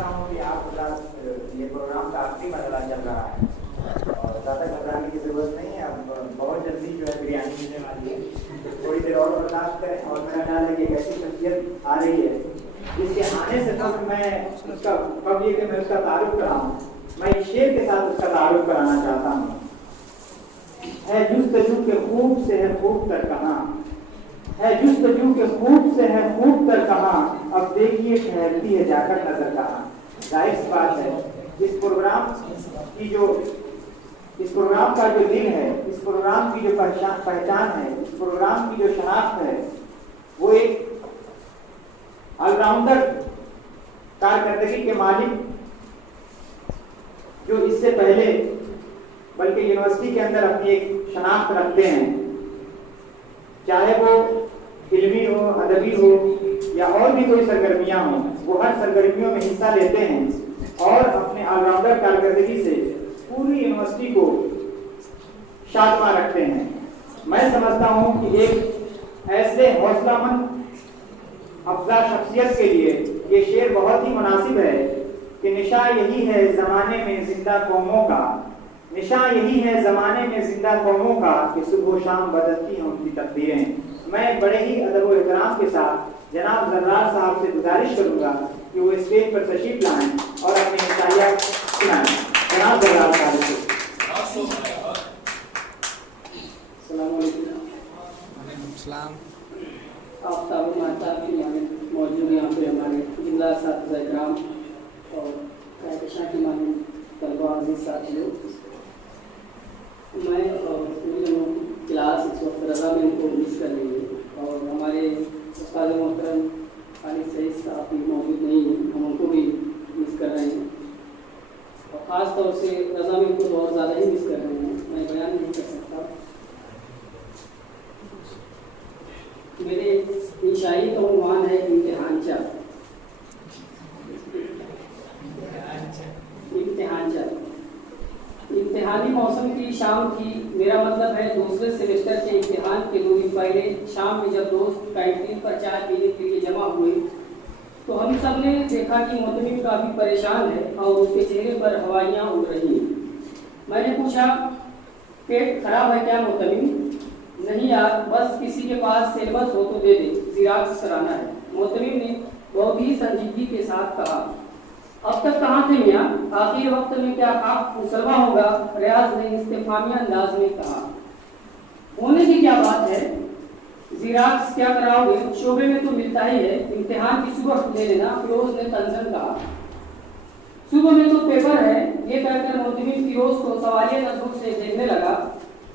समझता हूँ कि आपका ये प्रोग्राम का आखिरी मरहला चल रहा है और ज़्यादा घबराने की जरूरत नहीं है। अब बहुत जल्दी जो है बिरयानी मिलने वाली है, थोड़ी देर और बर्दाश्त करें। और मेरा ख्याल है कि एक ऐसी शख्सियत आ रही है जिसके आने से तक मैं उसका कब ये कि मैं उसका तारुफ कराऊँ, मैं इस शेर के साथ उसका तारुफ कराना चाहता हूँ। है जुस्तजू के खूब से है खूब तर कहाँ, है जुस्तजू के खूब से है खूब तर कहाँ, अब देखिए ठहरती है जाकर नजर कहाँ। जाहिर सी बात है इस प्रोग्राम का जो दिल है, इस प्रोग्राम की जो पहचान है, इस प्रोग्राम की जो शनाख्त है, वो एक ऑलराउंडर कारकर्दगी के मालिक जो इससे पहले बल्कि यूनिवर्सिटी के अंदर अपनी एक शनाख्त रखते हैं, चाहे वो इल्मी हो, अदबी हो या और भी कोई सरगर्मियां हो, वो हर सरगर्मियों में हिस्सा लेते हैं और अपने ऑलराउंडर कारकर्दगी से पूरी यूनिवर्सिटी को शादमा रखते हैं। मैं समझता हूं कि एक ऐसे हौसलामंद अफजा शख्सियत के लिए ये शेर बहुत ही मुनासिब है कि निशा यही है जमाने में जिंदा कौमों का, निशा यही है जमाने में जिंदा कौमों का कि सुबह शाम बदलती हैं उनकी तकदीरें। मैं बड़े ही अदब व एहतराम के साथ जनाब जर्रार साहब से गुजारिश करूंगा कि वो स्टेज पर तशरीफ लाएं और अपनी हिदायत सुनाएं। जनाब जर्रार साहब से आफ्ताब महताब की मौजूद यहाँ पे हमारे जिला साथीराम और कहकशा की मानी तलबा अजीज साथियों, मैं और पूरी लोगों की क्लास इस वक्त रजा में इनको मिस कर रही है और हमारे उस्ताद मोहतरम खालिद सईद साहब भी मौजूद नहीं हैं, हम उनको भी मिस कर रहे हैं और ख़ास तौर से रजा में इनको बहुत ज़्यादा ही मिस कर रहे हैं। मैं बयान नहीं कर सकता। मेरे इन शायरी का उन्वान है इम्तिहान चल। इम्तिहानी मौसम की शाम थी, मेरा मतलब है दूसरे सेमेस्टर के इम्तिहान के 2 दिन पहले शाम में जब दोस्त कैंटीन पर चाय पीने के लिए जमा हुए तो हम सब ने देखा कि मोतमिम काफ़ी परेशान है और उसके चेहरे पर हवाइयाँ उड़ रही हैं। मैंने पूछा, पेट खराब है क्या मोतमिम? नहीं यार, बस किसी के पास सिलेबस हो तो दे दे, ज़िराक्स कराना है। मोतमिम ने बहुत ही संजीदगी के साथ कहा, अब तक कहाँ थे मियाँ? आखिर वक्त में क्या आप मुसलमा होगा? रियाज ने इस्तेफामिया अंदाज में कहा। होने की क्या बात है, ज़िराक्स क्या कराओगे? शोबे में तो मिलता ही है, इम्तिहान की सुबह ले लेना, फिरोज ने तंजन कहा। सुबह में तो पेपर है, ये कहकर मोतमिम फिरोज को सवालिया नजरों से देखने लगा।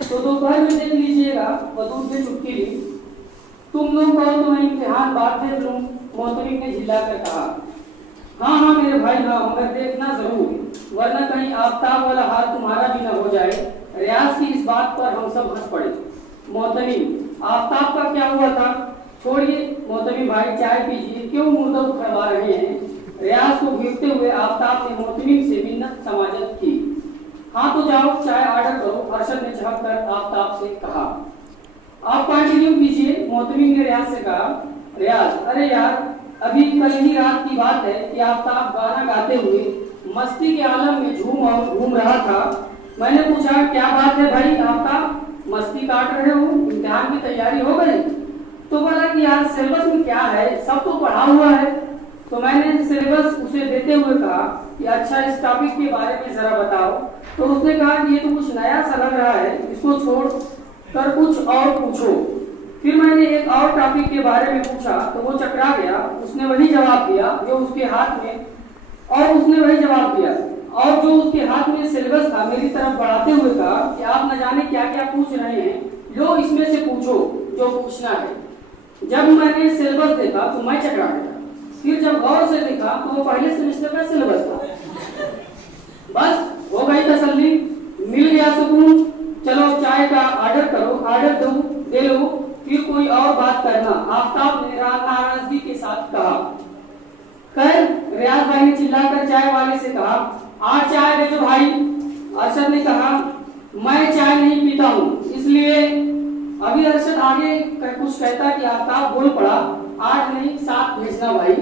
तो दोपहर में देख लीजिएगा, वदूद ने चुटकी ली। तुम लोग कहो तो मैं इम्तिहान बांटते फिरूं, मोतमिम ने झिल्ला कर कहा। हाँ हाँ मेरे भाई हाँ, मगर देखना जरूर, वरना कहीं आफ्ताब वाला हाथ तुम्हारा भी ना हो जाए। रियाज की इस बात पर हम सब हंस पड़े। मोतमिम, आफ्ताब का क्या हुआ था? छोड़िए मोतमिम भाई, चाय पीजिए, क्यों मुर्दा उखड़वा रहे हैं? रियाज को घिरते हुए आफ्ताब ने मोतमिम से मिन्नत समाजत की। हाँ तो जाओ चाय ऑर्डर करो, अरशद ने झपक कर आफ्ताब से कहा। आप कंटिन्यू कीजिए, मोतमिम ने रियाज से कहा। रियाज, अरे यार, अभी कल ही रात की बात है कि आफ्ताब गाना गाते हुए मस्ती के आलम में घूम रहा था। मैंने पूछा, क्या बात है भाई आफ्ताब, मस्ती काट रहे हो, इम्तिहान की तैयारी हो गई? तो बोला कि यार सिलेबस में क्या है, सब तो पढ़ा हुआ है। तो मैंने सिलेबस उसे देते हुए कहा कि अच्छा इस टॉपिक के बारे में जरा बताओ। तो उसने कहा कि ये तो कुछ नया सा लग रहा है, इसको छोड़ कर कुछ और पूछो। फिर मैंने एक और टॉपिक के बारे में पूछा तो वो चकरा गया, उसने वही जवाब दिया जो उसके हाथ में और जो उसके हाथ में सिलेबस था मेरी तरफ बढ़ाते हुए कहा कि आप न जाने क्या क्या पूछ रहे हैं, लो इसमें से पूछो जो पूछना है। जब मैंने सिलेबस देखा तो मैं चकरा गया, फिर जब गौर से देखा तो वो पहले सेमेस्टर का सिलेबस था। बस हो गई तसल्ली, मिल गया सुकून। चलो चाय का ऑर्डर करो, ऑर्डर दो, दे लो, फिर कोई और बात करना, आफ्ताब ने नाराजगी के साथ कहा। कर रियाज भाई ने चिल्लाकर चाय वाले से कहा, आज चाय दे दो भाई। अरशद ने कहा, मैं चाय नहीं पीता हूँ, इसलिए अभी अरशद आगे कुछ कहता कि आफ्ताब बोल पड़ा, 8 नहीं 7 भेजना भाई।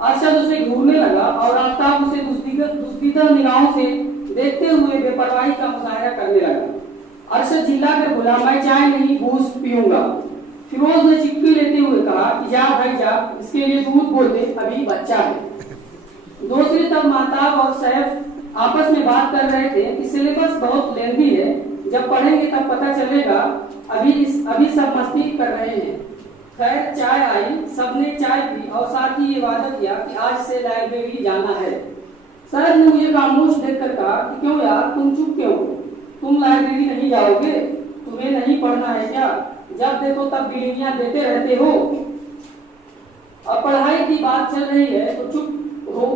अरशद उसे घूरने लगा और आफ्ताब संजीदा निगाहों से देखते हुए बेपरवाही का मुजाहरा करने लगा। अरशद चिल्ला कर बोला, मैं चाय नहीं बूस्ट पीऊंगा। फिरोज ने चिक्की लेते हुए कहा कि जा भाई जा, इसके लिए दूध बोल दे, अभी बच्चा है। दूसरी तरफ महताब और सैफ आपस में बात कर रहे थे कि सिलेबस बहुत लेंथी है, जब पढ़ेंगे तब पता चलेगा, अभी सब मस्ती कर रहे हैं। खैर चाय आई, सबने चाय पी और साथ ही ये वादा किया कि आज से लाइब्रेरी जाना है। सैफ ने मुझे खामोश देखकर कहा कि क्यों यार, तुम चुप क्यों? तुम लाइब्रेरी नहीं जाओगे? तुम्हें नहीं पढ़ना है क्या? जब देखो तब बिलिंगियां देते रहते हो। अब पढ़ाई की बात चल रही है तो चुप हो,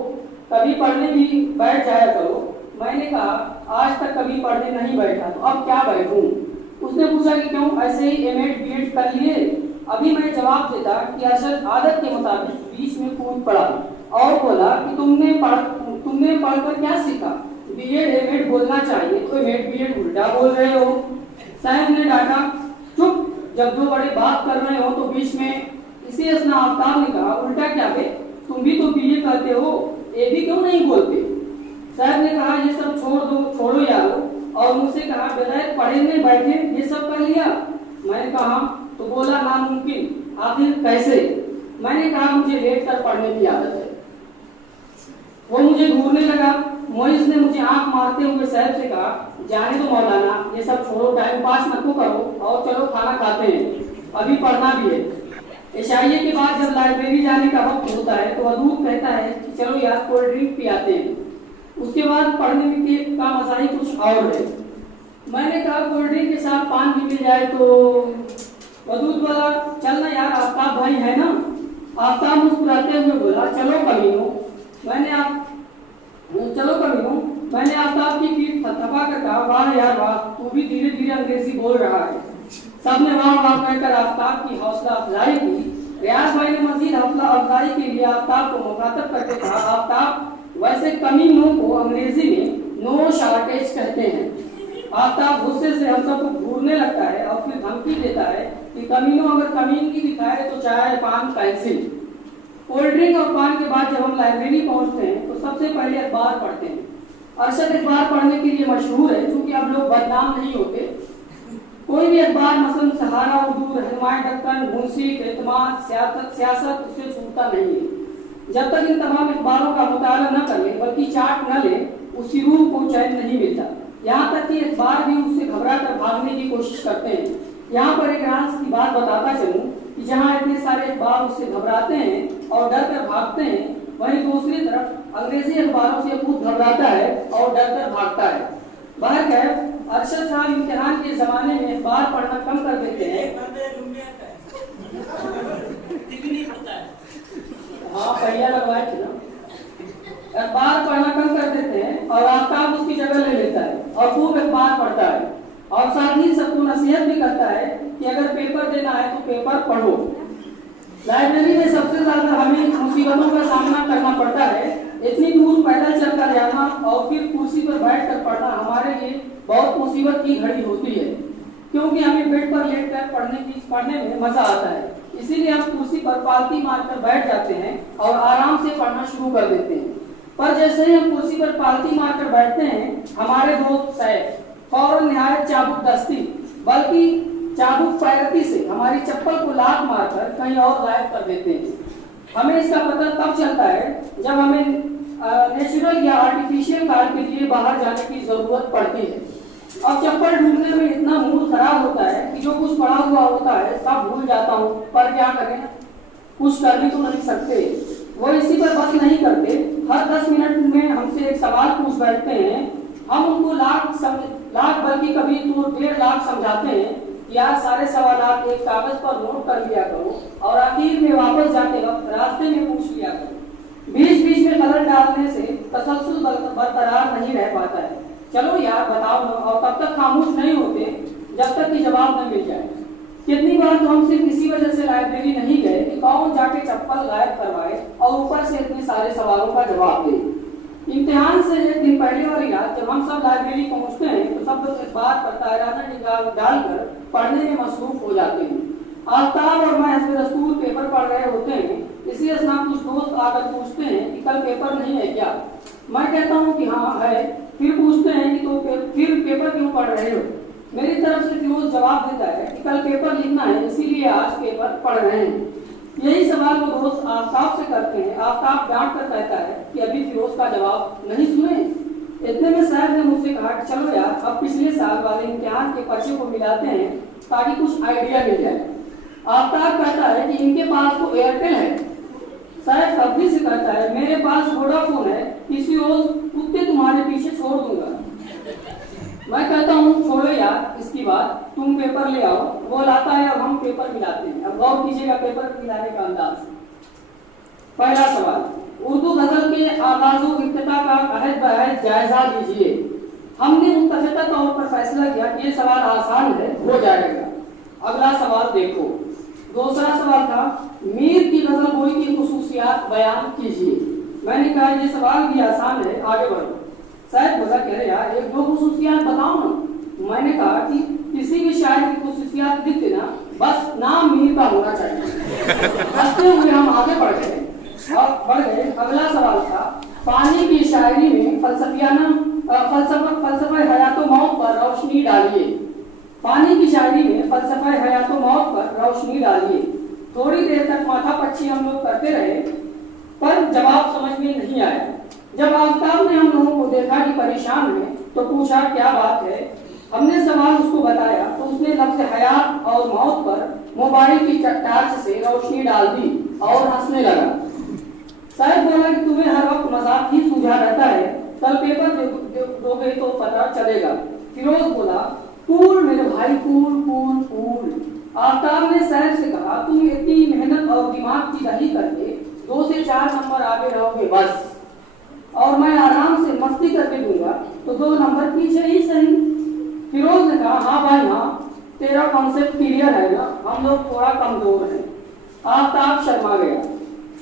कभी पढ़ने भी बैठ जाया करो। मैंने कहा आज तक कभी पढ़ने नहीं बैठा, तो अब क्या बैठूं? उसने पूछा कि क्यों, ऐसे ही एमएड बीएड कर लिए? अभी मैं जवाब देता कि अरशद आदत के मुताबिक बीच में कूद पड़ा और बोला कि तुमने पढ़कर क्या सीखा? बीएड एमएड बोलना चाहिए तो एमएड बीएड उल्टा बोल रहे हो। सैफ ने डांटा, चुप, जब दो बड़े बात कर रहे हो तो बीच में। इसी असना आफ्ताब ने कहा, उल्टा क्या बे, तुम भी तो बीए करते हो, ये भी क्यों नहीं बोलते? सैफ ने कहा, ये सब छोड़ो यारो, और मुझसे कहा बगैर पढ़ने बैठे ये सब कर लिया। मैंने कहा तो बोला नामुमकिन, आखिर कैसे? मैंने कहा मुझे लेट कर पढ़ने की आदत है। वो मुझे घूरने लगा। मोइज ने मुझे आंख मारते हुए सैफ से कहा, जाने दो मौलाना, ये सब छोड़ो, टाइम पास मत करो और चलो खाना खाते हैं, अभी पढ़ना भी है। इशाइये के बाद जब लाइब्रेरी जाने का वक्त होता है तो वदूद कहता है कि चलो यार कोल्ड ड्रिंक पियाते हैं, उसके बाद पढ़ने में का मजा ही कुछ और है। मैंने कहा कोल्ड ड्रिंक के साथ पान भी मिल जाए तो? वदूद बोला, चल ना यार, आफ्ताब भाई है ना। आफ्ताब मुस्कुराते हुए बोला, चलो कमीनो। मैंने आफ्ताब की पीठ थपथपा कर कहा, वाह यार वाह, तू भी धीरे धीरे अंग्रेजी बोल रहा है। सबने वाह वाह कहकर आफ्ताब की हौसला अफजाई की। रियाज भाई ने मजीद हौसला अफजाई के लिए आफ्ताब को मुखातब करके कहा, आफ्ताब, वैसे कमीनों को अंग्रेजी में नो शॉर्टेज कहते हैं। आफ्ताब गुस्से से हम सबको घूरने लगता है और फिर धमकी देता है कि कमीनों अगर कमीन की दिखाए तो चाय पान कैंसिल। कोल्ड ड्रिंक और पान के बाद जब हम लाइब्रेरी पहुंचते हैं तो सबसे पहले अखबार पढ़ते हैं। अरशद अखबार पढ़ने के लिए मशहूर है, क्योंकि अब लोग बदनाम नहीं होते। कोई भी अखबार मसलन सहारा, उर्दू, रहनुमाई दक्कन, मुंसिफ, एतमाद, सियासत उसे छूटता नहीं है। जब तक इन तमाम अखबारों का मुताला न कर ले, बल्कि चाट न ले, उसकी रूह को चैन नहीं मिलता। यहाँ तक कि अखबार भी उससे घबरा कर भागने की कोशिश करते हैं। यहाँ पर एक राज की बात बताता चलूं कि जहाँ इतने सारे अखबार उससे घबराते हैं और डर कर भागते हैं, वहीं दूसरी तरफ अंग्रेजी अखबारों से खुद घबराता है और डर कर भागता है। बहरखैर अरशद साहब इम्तिहान के जमाने में अखबार पढ़ना कम कर देते हैं। हाँ, पहिया लगवाए थे ना। अखबार पढ़ना कम कर देते हैं और आफ्ताब उसकी जगह ले लेता है और खूब अखबार पढ़ता है, और साथ ही सबको नसीहत भी करता है कि अगर पेपर देना है तो पेपर पढ़ो। लाइब्रेरी में सबसे ज्यादा हमें मुसीबतों का सामना करना पड़ता है। इतनी दूर पैदल चलकर जाना और फिर कुर्सी पर बैठकर पढ़ना हमारे लिए बहुत मुसीबत की घड़ी होती है, क्योंकि हमें बेड पर लेटकर पढ़ने में मजा आता है। इसीलिए हम कुर्सी पर पालती मारकर बैठ जाते हैं और आराम से पढ़ना शुरू कर देते हैं। पर जैसे ही हम कुर्सी पर पालती मारकर बैठते हैं, हमारे दोस्त सैफ फौरन निहायत चाबुक दस्ती, बल्कि चाबुक पैरती से हमारी चप्पल को लात मारकर कहीं और गायब कर देते हैं। हमें इसका पता तब चलता है जब हमें नेचुरल या आर्टिफिशियल कार के लिए बाहर जाने की जरूरत पड़ती है। अब चप्पल ढूंढने में इतना मूड खराब होता है कि जो कुछ पड़ा हुआ होता है सब भूल जाता हूँ, पर क्या करें, कुछ कर भी तो नहीं सकते। वो इसी पर बस नहीं करते, हर 10 मिनट में हमसे एक सवाल पूछ बैठते हैं। हम उनको लाख बल्कि कभी तो 1.5 लाख समझाते हैं कि यार सारे सवाल एक कागज पर नोट कर लिया करो और आखिर में वापस जाते वक्त रास्ते में पूछ लिया करो। बीच बीच में खलल डालने से तसलसल बरकरार नहीं रह पाता है। चलो यार बताओ, और तब तक खामोश नहीं होते जब तक कि जवाब न मिल जाए। कितनी बार तो हम सिर्फ इसी वजह से लाइब्रेरी नहीं गए कि कौन जाके चप्पल गायब करवाए और ऊपर से इतने सारे सवालों का जवाब दे। इम्तिहान से एक दिन पहले वाली रात जब हम सब लाइब्रेरी पहुंचते हैं तो सब लोग अखबार पर तायराना डालकर पढ़ने में मसरूफ हो जाते हैं। आफ्ताब और मैं हस्ब दस्तूर पेपर पढ़ रहे होते हैं। इसी असना कुछ दोस्त आकर पूछते हैं कि कल पेपर नहीं है क्या। मैं कहता हूँ कि हाँ है। फिर पूछते हैं कि तो फिर पेपर क्यों पढ़ रहे हो? मेरी तरफ से फिरोज जवाब देता है कि कल पेपर लिखना है, इसीलिए आज पेपर पढ़ रहे हैं। यही सवाल वो दोस्त आफ्ताब से करते हैं। आफ्ताब डांट कर कहता है कि अभी फिरोज का जवाब नहीं सुने। इतने में सैफ ने मुझसे कहा कि चलो यार, अब पिछले साल वाले इम्तिहान के पर्चे को मिलाते हैं ताकि कुछ आइडिया मिल जाए। आफ्ताब कहता है कि इनके पास तो एयरटेल है। सैफ अभी से कहता है मेरे पास वोडाफोन है, किसी रोज कुत्ते तुम्हारे पीछे छोड़ दूंगा। मैं कहता हूँ छोड़ो यार इसकी बात, तुम पेपर ले आओ। वो लाता है और हम पेपर मिलाते हैं। अब गौर कीजिएगा पेपर मिलाने का अंदाज। पहला सवाल, उर्दू गजल के आगाज़ व इब्तिदा का अहद बहद जायजा लीजिए। हमने मुत्तफ़िक़ा तौर पर फैसला किया कि ये सवाल आसान है, हो जाएगा। अगला सवाल देखो। दूसरा सवाल था मीर की गजल गोई की खुसूसियात बयान कीजिए। मैंने कहा ये सवाल भी आसान है, आगे बढ़ो। शायद बोला कह रहे यार एक दो खुसूसियात बताओ ना। मैंने कहा कि किसी भी शायर की खुसूसियात लिख देना, बस नाम मीर का होना चाहिए। हंसते हुए हम आगे बढ़ गए। अगला सवाल था पानी की शायरी में फलसफा हयातो मौत पर रोशनी डालिए। पानी की शायरी में फलसफा हयातो मौत पर रोशनी डालिए। थोड़ी देर तक माथा पच्ची हम लोग करते रहे, पर जवाब समझ में नहीं आया। जब आफ्ताब ने हम लोगों को देखा कि परेशान है, तो पूछा क्या बात है। हमने सवाल उसको बताया तो उसने लफ्ज़ हयात और मौत पर मोबाइल की टॉर्च से रोशनी डाल दी और हंसने लगा। शायद बोला कि तुम्हें हर वक्त मजाक ही सूझा रहता है, कल पेपर दोगे तो पता चलेगा। फिरोज बोला कूल मेरे भाई, कूल कूल कूल। आफ्ताब ने सैफ से कहा तुम इतनी मेहनत और दिमाग की दही करके 2 से 4 नंबर आगे रहोगे बस, और मैं आराम से मस्ती करके दूंगा तो 2 नंबर पीछे ही सही। फिरोज ने कहा हाँ भाई हाँ, तेरा कॉन्सेप्ट क्लियर है ना, हम लोग थोड़ा कमजोर हैं। आफ्ताब शर्मा गया।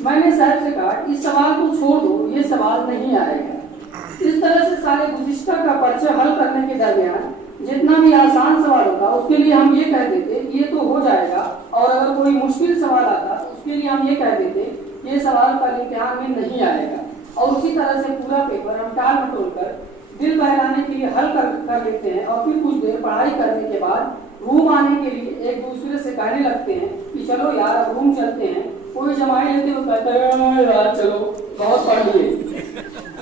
मैंने सैफ से कहा इस सवाल को छोड़ दो, ये सवाल नहीं आएगा। इस तरह से सारे गुज़िश्ता का पर्चा हल करने के दरमियान जितना भी आसान सवाल होता उसके लिए हम ये कह देते ये तो हो जाएगा, और अगर कोई मुश्किल सवाल आता उसके लिए हम ये कह देते ये सवाल कल इम्तिहान में नहीं आएगा। और उसी तरह से पूरा पेपर हम टाल मटोल कर दिल बहलाने के लिए हल कर लेते हैं, और फिर कुछ देर पढ़ाई करने के बाद रूम आने के लिए एक दूसरे से कहने लगते हैं कि चलो यार अब रूम चलते हैं। कोई जमाई लेते हुए कहते हैं यार चलो बहुत पढ़ लिए।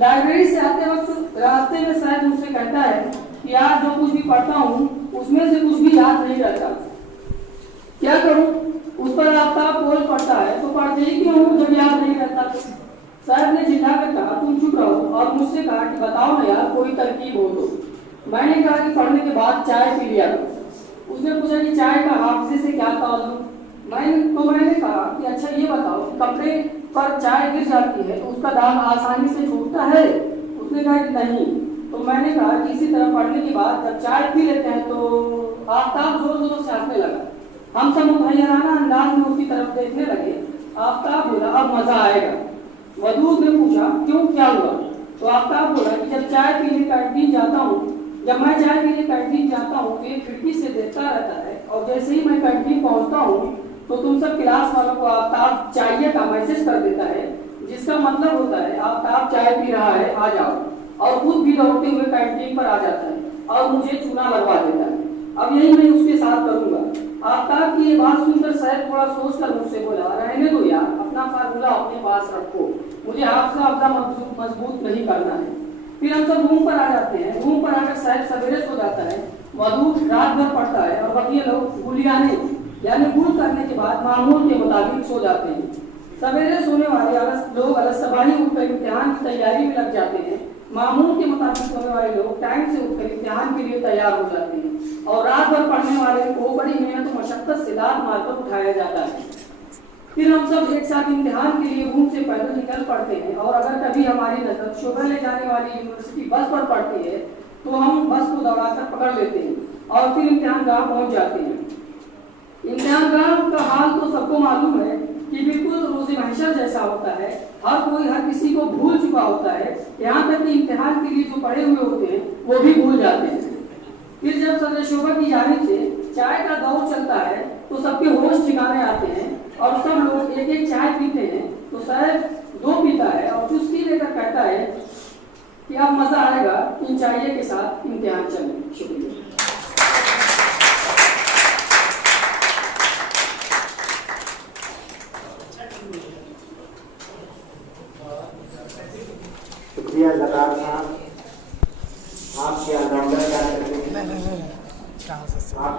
लाइब्रेरी से आते वक्त रास्ते में शायद मुझसे कहता है कि यार जो कुछ भी पढ़ता हूँ उसमें से कुछ भी याद नहीं रहता, क्या करूँ। उस पर आफ्ताब बोल पड़ता है तो पढ़ते ही क्यों जब याद नहीं रहता। सर ने चिल्ला कर कहा तुम चुप रहो, और मुझसे कहा कि बताओ ना यार कोई तरकीब हो तो। मैंने कहा कि पढ़ने के बाद चाय पी लिया करो। उसने पूछा कि चाय का हाफिजे से क्या ताल्लुक। मैंने कहा कि अच्छा ये बताओ कपड़े पर चाय गिर जाती है तो उसका दाग आसानी से छूटता है। उसने कहा कि नहीं। तो मैंने कहा कि इसी तरह पढ़ने के बाद जब चाय पी लेते हैं तो आफ्ताब जोर जोर से हंसने लगा। हम सब मुहैयराना अंदाज में उसकी तरफ देखने लगे। आफ्ताब बोला अब मजा आएगा। वदूद ने पूछा क्यों क्या हुआ। तो आफ्ताब बोला कि जब मैं चाय पीने कैंटीन जाता हूँ तो एक खिड़की से देखता रहता है, और जैसे ही मैं कैंटीन पहुँचता हूँ तो तुम सब क्लास वालों को आफ्ताब चाहिए का मैसेज कर देता है, जिसका मतलब होता है आफ्ताब चाय पी रहा है आ जाओ, और खुद भी दौड़ते हुए कैंटीन पर आ जाता है और मुझे चूना लगवा देता है। अब यही मैं उसके साथ करूंगा। आफ्ताब की ये बात सुनकर शायद थोड़ा सोचकर मुझसे बोला रहने दो यार, अपना फार्मूला अपने पास रखो, मुझे हाफिजा अफजा मजबूत नहीं करना है। फिर हम सब रूम पर आ जाते हैं। रूम पर आकर शायद सवेरे सो जाता है, वदूद रात भर पढ़ता है, और बकिए लोग गुलियाने यानी गुल करने के बाद मामूल के मुताबिक सो जाते हैं। सवेरे सोने वाले लोग अलग उठकर इम्तिहान की तैयारी में लग जाते हैं। मामूल के मुताबिक सोने वाले लोग टाइम से उठकर इम्तिहान के लिए तैयार हो जाते हैं, और रात भर पढ़ने वाले को बड़ी मेहनत और मशक्कत से दांत मारकर उठाया जाता है। फिर हम सब एक साथ इम्तिहान के लिए रूम से पैदल निकल पड़ते हैं, और अगर कभी हमारी नजर शोभा ले जाने वाली यूनिवर्सिटी बस पर पड़ती है तो हम बस को दौड़ाकर पकड़ लेते हैं और फिर इम्तिहान गाह पहुंच जाते हैं। इम्तिहान गाह का हाल तो सबको मालूम है कि बिल्कुल रोज़े महशर जैसा होता है। हर कोई हर किसी को भूल चुका होता है, यहाँ तक कि इम्तिहान के लिए जो पढ़े हुए होते हैं वो भी भूल जाते हैं। फिर जब सदर शोभा की जानिब से चाय का दौर चलता है तो सबके होश ठिकाने आते हैं और सब लोग एक एक चाय पीते हैं। तो शायद 2 पीता है और चुस्की लेकर कहता है कि अब मजा आएगा इन चाहिए के साथ इम्तिहान चलें। शुक्रिया। शुक्रिया ज़कार साहब, आपके ऑलराउंडर क्या करते हैं? आप